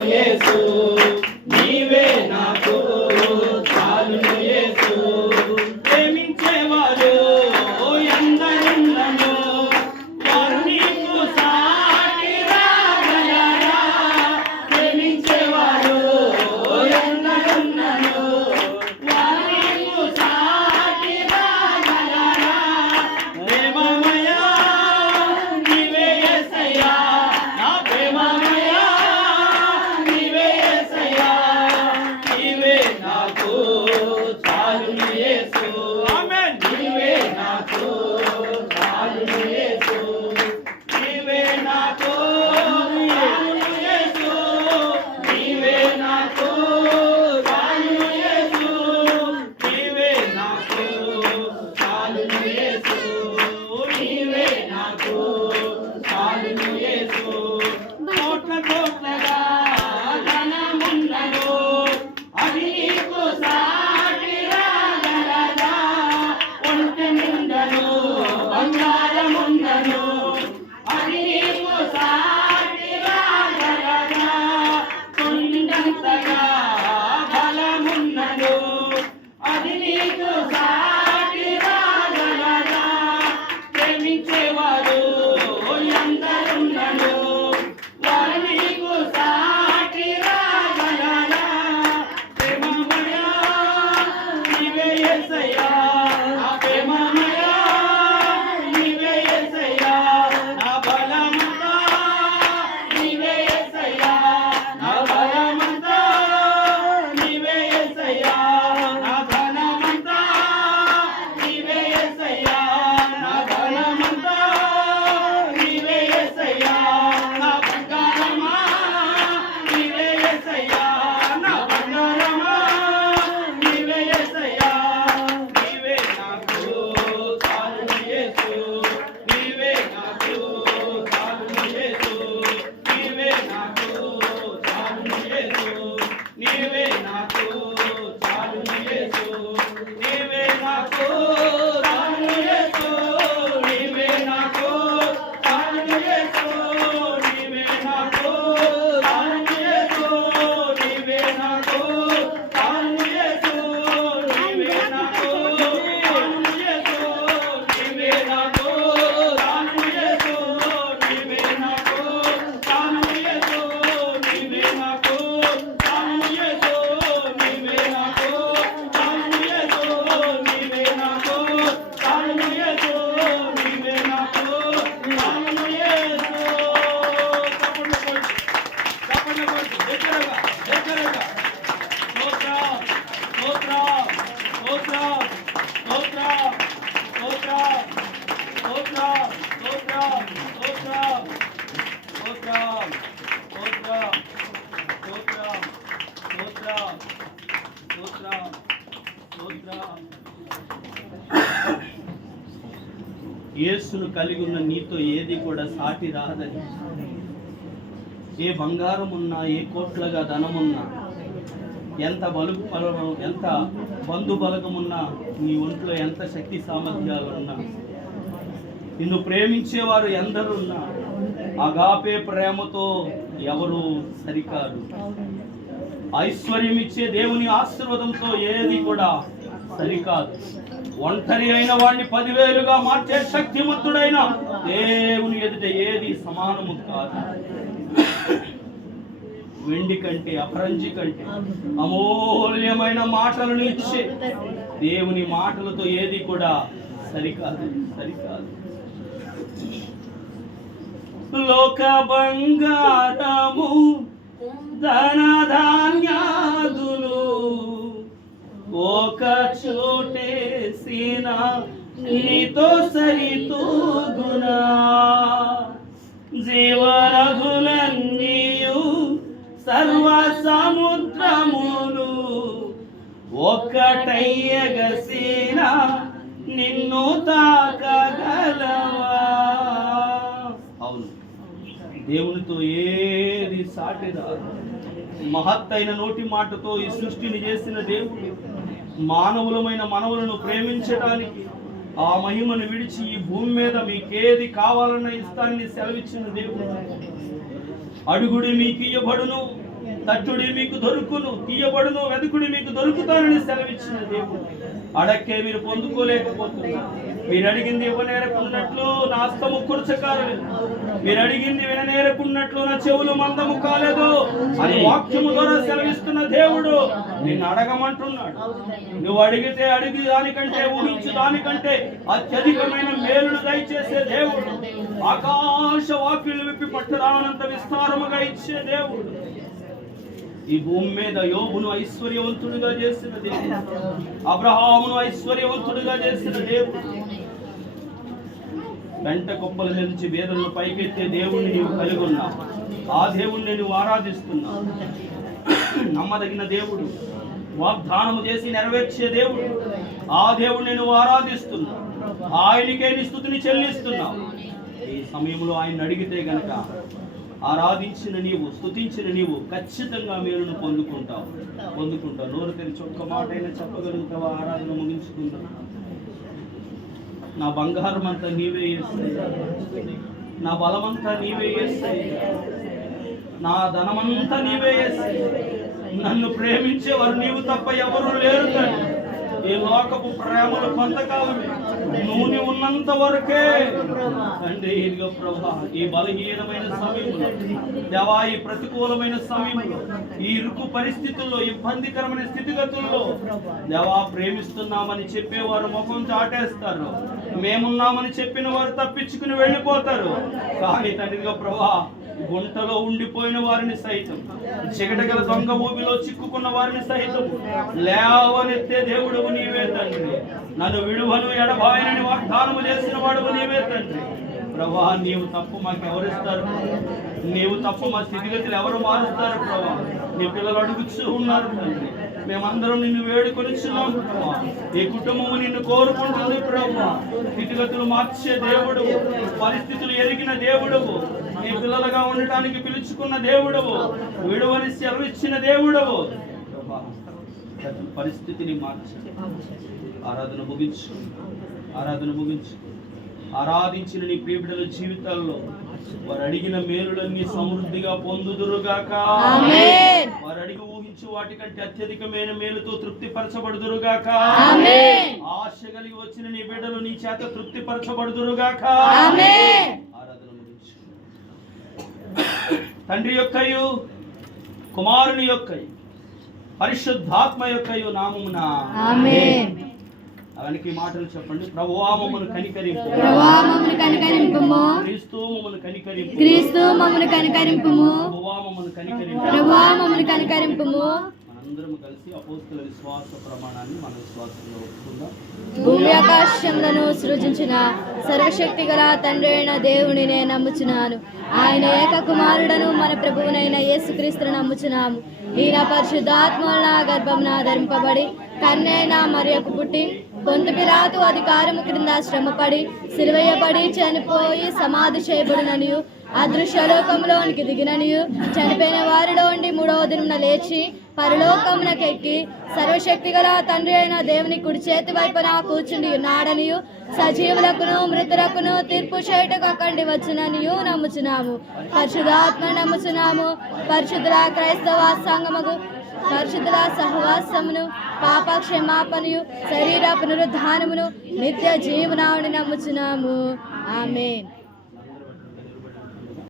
యేసు నీవే నాకు చాలును యేసు ప్రేమించేవారు ఎందరున్నను వారు నీకు సాటి రాగలరా ప్రేమించేవారు ఎందరున్నను వారు నీకు సాటి రాగలరా ప్రేమమయా నీవే యేసయ్యా నా ప్రేమమయా నీవే యేసయ్యా నీవే నాకు చాలును యేసు ఆమేన్ నీవే నాకు చాలును యేసు నీవే నాకు చాలును యేసు నీవే నాకు చాలును యేసు నీవే నాకు చాలును యేసు నీవే నాకు చాలును యేసు కోట్ల కోట్లగా ధనమున్నను అది నీకు సాటి రాగలదా ఒంటె నిండను బంగారమున్నను అది నీకు సాటి రాగలదా కొండంతగా బలమున్నను అది నీకు సాటి రాగలదా ప్రేమించేవారు ఎందరున్నను వారు నీకు సాటి రాగలరా ప్రేమమయా నీవే యేసయ్యా నా ప్రేమమయా నీవే యేసయ్యా నా బలమంతా నీవే యేసయ్యా నా బలమంతా నీవే యేసయ్యా నా ధనమంతా నీవే యేసయ్యా నా ధనమంతా నీవే యేసయ్యా నా బంగారమా నీవే యేసయ్యా నా బంగారమా నీవే యేసయ్యా నీవే నాకు చాలును యేసు నీవే నాకు చాలును యేసు నీవే నాకు చాలును యేసు నీవే నాకు చాలును యేసు నీవే నాకు చాలును యేసు నీవే నాకు చాలును యేసు నీవే నాకు చాలును యేసు నీవే నాకు చాలును యేసు నీవే నాకు చాలును యేసు నీవే నాకు చాలును యేసు నీవే నాకు చాలును యేసు నీవే నాకు చాలును యేసు నీవే నాకు చాలును యేసు నీవే నాకు చాలును యేసు నీవే నాకు చాలును యేసు తప్పకుండా దగ్గరగా దగ్గరగా స్తోత్రం స్తోత్రం స్తోత్రం స్తోత్రం స్తోత్రం స్తోత్రం స్తోత్రం స్తోత్రం స్తోత్రం స్తోత్రం స్తోత్రం స్తోత్రం స్తోత్రం స్తోత్రం యేసును కలిగి ఉన్న నీతో ఏది కూడా సాటి రాదని ఏ బంగారం ఉన్నా ఏ కోట్లగా ధనమున్నా ఎంత ఎంత బంధు బలగమున్నా నీ ఒంట్లో ఎంత శక్తి సామర్థ్యాలు ఉన్నా నిన్ను ప్రేమించేవారు ఎందరున్నా అగాపే ప్రేమతో ఎవరు సరికారు ఐశ్వర్యం ఇచ్చే దేవుని ఆశీర్వాదంతో ఏది కూడా సరికాదు ఒంటరి అయిన వాడిని 10,000గా మార్చే శక్తిమంతుడైన దేవుని ఎదుట ఏది సమానము కాదు వెండి కంటే అపరంజి కంటే అమూల్యమైన మాటలను ఇచ్చే దేవుని మాటలతో ఏది కూడా సరికాదు సరికాదు లోక బంగారము ధనధాన్యాదులు ఒక చోటేసిన నీతో సరితూగునా జీవనదులన్నీయు సర్వ సముద్రములు ఒక్కటయ్యగసిన నిన్ను తాకగలవా అవును దేవునితో ఏది సాటి రాదు మహత్తైన నోటి మాటతో ఈ సృష్టిని చేసిన దేవుడు మానవులమైన మనవులను ప్రేమించడానికి ఆ మహిమను విడిచి ఈ భూమి మీద మీకేది కావాలన్న ఇస్తాన్ని సెలవిచ్చిన దేవుడు. అడుగుడి మీకు ఇవ్వబడును, తట్టుడి మీకు దొరుకును, తీయబడును, వెదుకుడి మీకు దొరుకుతానని సెలవిచ్చిన దేవుడు. అడక్కే మీరు పొందుకోలేకపోతున్నారు. మీరు అడిగింది ఇవ్వనేరకున్నట్లు నా హస్తము కురచకారలేదు, మీరు అడిగింది విననేరకున్నట్లు నా చెవులు మందము కాలేదు అని వాక్యము ద్వారా సెలవిస్తున్న దేవుడు నిన్ను అడగమంటున్నాడు. నువ్వు అడిగితే అడిగి దానికంటే, ఊహించు దానికంటే అత్యధికమైన మేలును దయచేసే దేవుడు. ఆకాశ వాక్యులు విప్పి పట్టరానంత విస్తారముగా ఇచ్చే దేవుడు. ఈ భూమి మీద యోబును ఐశ్వర్యవంతుడిగా చేసిన దేవుడు, అబ్రహామును ఐశ్వర్యవంతుడిగా చేసిన దేవుడు. వెంట కుప్పల నుంచి వేదనను పైకెత్తే దేవుణ్ణి నీవు కలిగి ఉన్నావు. ఆ దేవుణ్ణి నువ్వు ఆరాధిస్తున్నావు. నమ్మదగిన దేవుడు, వాగ్దానము చేసి నెరవేర్చే దేవుడు. ఆ దేవుణ్ణి నువ్వు ఆరాధిస్తున్నావు. ఆయనకే నీ స్తుతిని చెల్లిస్తున్నావు. ఈ సమయంలో ఆయన అడిగితే గనక ఆరాధించిన నీవు, స్తుతించిన నీవు ఖచ్చితంగా మేలును పొందుకుంటావు. నోరు తెరిచి ఒక్క మాట అయినా చెప్పగలుగుతావా? ఆరాధన ముగించుకుందాం. నా బంగారం అంతా నీవే యేసయ్యా, నా బలమంతా నీవే యేసయ్యా, నా ధనమంతా నీవే యేసయ్యా. నన్ను ప్రేమించేవారు నీవు తప్ప ఎవరు లేరు తండ్రి. ఈ లోకపు ప్రేమలు కొంతకాలమే, నూనె ఉన్నంత వరకే తండ్రి. ఇదిగో ప్రభా, ఈ బలహీనమైన సమయంలో దేవా, ఈ ప్రతికూలమైన సమయంలో, ఈ ఇరుకు పరిస్థితుల్లో, ఇబ్బందికరమైన స్థితిగతుల్లో దేవా, ప్రేమిస్తున్నామని చెప్పేవారు ముఖం చాటేస్తారు, మేమున్నామని చెప్పిన వారు తప్పించుకుని వెళ్ళిపోతారు. కానీ తండ్రిగా ప్రభా, గుంటలో ఉండిపోయిన వారిని సైతం, చిగటగల దొంగ ఊబిలో చిక్కుకున్న వారిని సైతం లేవనెత్తే దేవుడు నీవే తండ్రి. నన్ను విడువను ఎడబాయనని వాగ్దానము చేసిన వాడు నీవే తండ్రి. ప్రభా, నీవు తప్పు మాకెవరిస్తారు? నీవు తప్పు మా స్థితిగతులు ఎవరు మారుస్తారు? ప్రభా, నీ పిల్లలు అడుగుచూ ఉన్నారు తండ్రి. మేమందరం నిన్ను వేడుకొనిచున్నాం ప్రభా. ఈ కుటుంబము నిన్ను కోరుకుంటుంది ప్రభా. స్థితిగతులు మార్చే దేవుడు, పరిస్థితులు ఎరిగిన దేవుడవు, నీ పిల్లలుగా ఉండటానికి పిలుచుకున్న దేవుడవు, విడువని సెలవిచ్చిన దేవుడవు ప్రభా. పరిస్థితిని మార్చి ఆరాధన ముగించు. ఆరాధించిన నీ ప్రియబిడ్డల జీవితాల్లో వారు అడిగిన మేలులన్నీ సమృద్ధిగా పొందుదురుగాక. వారు అడిగి ఊహించు వాటికంటే అత్యధికమైన మేలుతో తృప్తిపరచబడుదురుగాక. ఆశ కలిగి వచ్చిన నీ బిడ్డలు నీ చేత తృప్తిపరచబడుదురుగాక. ఆరాధన ముగించు. తండ్రి యొక్కయు, కుమారుని యొక్కయు, పరిశుద్ధాత్మ యొక్కయు నామమున ఆమేన్. అవనికి మాటలు చెప్పండి. ప్రభువా మమ్మల్ని కనికరింపుము, క్రీస్తు మమ్మల్ని కనికరింపుము, ప్రభువా మమ్మల్ని కనికరింపుము. మనందరం కలిసి అపోస్తల విశ్వాస ప్రమాణాన్ని మన విశ్వాసంలో ఒప్పుకుందాం. భూమి ఆకాశములను సృజించిన సర్వశక్తి గల తండ్రి అయిన దేవుని నేను నమ్ముచున్నాను. ఆయన ఏక కుమారుడను మన ప్రభువునైన యేసుక్రీస్తును నమ్ముచున్నాము. ఈయన పరిశుద్ధాత్మల గర్భమున ధరింపబడి కన్యైన మరియకు పుట్టి పొంతు పిలాతు అధికారము క్రింద శ్రమపడి సిలువేయబడి చనిపోయి సమాధి చేయబడిననియు, అదృశ్యలోకంలోనికి దిగిననియు, చనిపోయిన వారిలో ఉండి మూడవ దినమున లేచి పరలోకమునకెక్కి సర్వశక్తి గల తండ్రి అయిన దేవుని కుడి చేతి వైపున కూర్చుండి ఉన్నాడనియు, సజీవులకును మృతులకును తీర్పు చేయుటకు అక్కడి వచ్చుననియు నమ్ముచున్నాము. పరిశుద్ధాత్మ నమ్ముచున్నాము. పరిశుద్ధుల క్రైస్తవ సంఘముకు, పరిశుద్ధుల సహవాసమును, పాప క్షమాపణయు, శరీర పునరుద్ధానమును, నిత్య జీవనాన్ని నమ్ముచున్నాము. ఆమేన్.